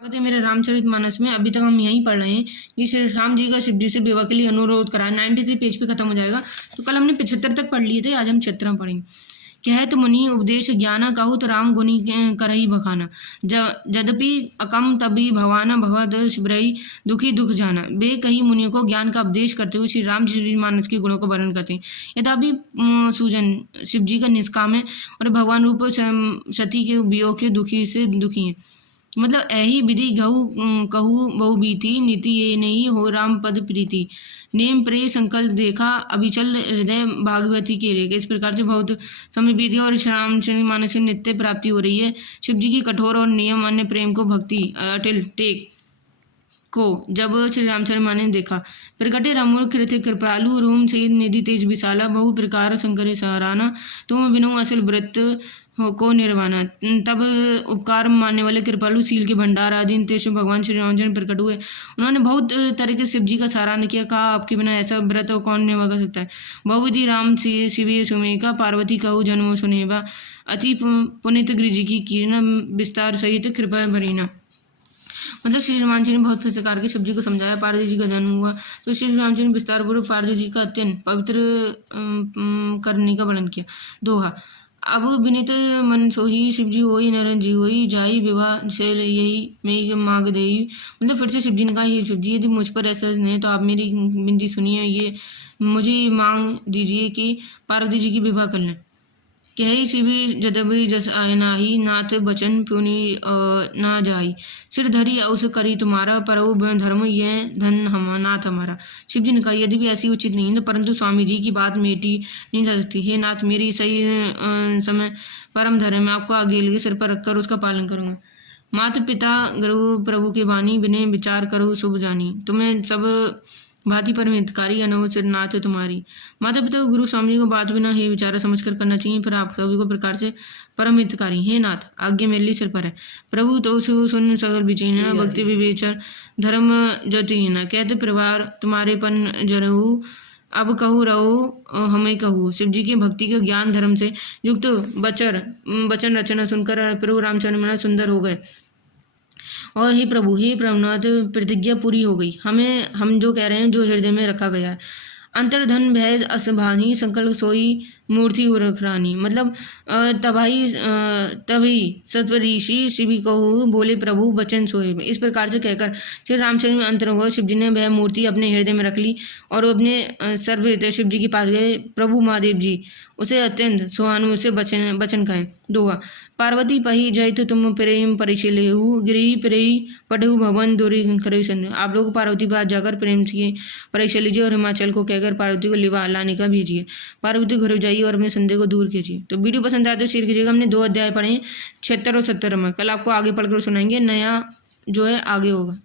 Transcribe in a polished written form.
स्वागत है मेरे रामचरितमानस में। अभी तक हम यहीं पढ़ रहे हैं कि श्री राम जी का शिव जी से विवाह के लिए अनुरोध करा। 93 पेज पे खत्म हो जाएगा। तो कल हमने 75 तक पढ़ लिए थे, आज हम 76 पढ़ेंगे। कहत मुनि उपदेश ज्ञाना कहत राम गुनी करही बखाना जदपि अकम तभी भवाना भगवद शिवरई दुखी दुख जाना। वे कई मुनियों को ज्ञान का उपदेश करते हुए श्री रामचरितमानस के गुणों का वर्णन करते हैं। यद्यपि सूजन शिव जी का निष्काम है और भगवान रूप सती के वियोग के दुखी से दुखी है। मतलब ऐही विधि कहू बहु बीती नीति ये नहीं हो राम पद प्रीति नेम प्रे संकल्प देखा अभिचल हृदय भागवती के रेख। इस प्रकार से बहुत समय बीती और रामचरितमानस से नित्य प्राप्ति हो रही है। शिव जी की कठोर और नियम अन्य प्रेम को भक्ति अटिल टेक को जब श्री रामचरितमानस ने देखा। प्रकटे रमुर कृत कृपालु रूम से निधि तेज विशाला बहु प्रकार शंकर सहाराना तुम बिनु असल व्रत को निर्वाणा। तब उपकार मानने वाले कृपालु शील के भंडार आदि तेजस्वी भगवान श्री रामचंद्र प्रकट हुए। उन्होंने बहुत तरह के शिव जी का सराहना किया। कहा आपके बिना ऐसा व्रत कौन निभा कर सकता है। बहुविधि राम शिव सुमेका पार्वती कहू जन्म सुनेबा अति पुनित गिरिजी की किरण विस्तार सहित कृपा भरीना। मतलब श्री हनुमान जी ने बहुत प्रकार के शिव जी को समझाया। पार्वती जी का जन्म हुआ तो श्री राम जी ने विस्तार पूर्वक पार्वती जी का अत्यंत पवित्र करने का वर्णन किया। दोहा अब विनीत मन सोही शिव जी होई नरन जी होई जाई विवाह से यही मैं मांग देई। मतलब फिर से शिव जी ने कहा, ये शिव जी यदि मुझ पर ऐसा नहीं तो आप मेरी विनती सुनिए, ये मुझे मांग दीजिए कि पार्वती जी की विवाह कर लें। कही शिवी जदबी जस आय नाही नाथ बचन पुनि ना जाई सिर धरी उस करी तुम्हारा परऊ धर्म ये धन हम नाथ हमारा। शिव जी ने कहा, यदि भी ऐसी उचित नहीं है परंतु स्वामी जी की बात मेटी नहीं जा सकती। हे नाथ, मेरी सही समय परम धर्म में आपको आगे लिए सिर पर रखकर उसका पालन करूंगा। माता पिता गुरु प्रभु के वाणी बिने विचार करो शुभ जानी तुम्हें सब भांति परम हितकारी अनवत सिरनाथ तुम्हारी। माता पिता गुरु स्वामी को बात बिना ही विचार समझ कर करना चाहिए, फिर आप सभी को प्रकार से परम हितकारी। हे नाथ, आज्ञा मेरे लिए सिर पर है। प्रभु तो सुन सगर विचीना भक्ति विवेचर धर्म ज्योतिहीना कहते परिवार तुम्हारे पन जरहू अब कहू रहो हमें कहू। शिव जी के भक्ति के ज्ञान धर्म से युक्त वचन रचना सुनकर प्रभु रामचंद्र सुंदर हो गए और हे प्रभुनाथ प्रतिज्ञा पूरी हो गई। हम जो कह रहे हैं जो हृदय में रखा गया है। अंतर्धन भय असभानी संकल्प सोई मूर्ति रखरानी। मतलब तभी सत्वऋषि शिवी कहू बोले प्रभु बचन सोए। इस प्रकार से कहकर श्री रामचंद्र अंतर हुआ। शिव जी ने वह मूर्ति अपने हृदय में रख ली और अपने सर्वहृदय शिव जी के पास गए। प्रभु महादेव जी उसे अत्यंत सुहानु से बचन कहे। दोहा पार्वती पही जय तो तुम प्रेम परिचलेहु गिरी प्रेई पढ़ू भवन दूरी करे संदेह। आप लोग पार्वती के पास जाकर प्रेम से परीक्षा लीजिए और हिमाचल को कहकर पार्वती को लिवा लाने का भेजिए। पार्वती घर जाइए और अपने संदेह को दूर कीजिए। तो वीडियो पसंद आए तो शेयर कीजिएगा। हमने 2 अध्याय पढ़े 76 और 70 में। कल आपको आगे पढ़कर सुनाएंगे, नया जो है आगे होगा।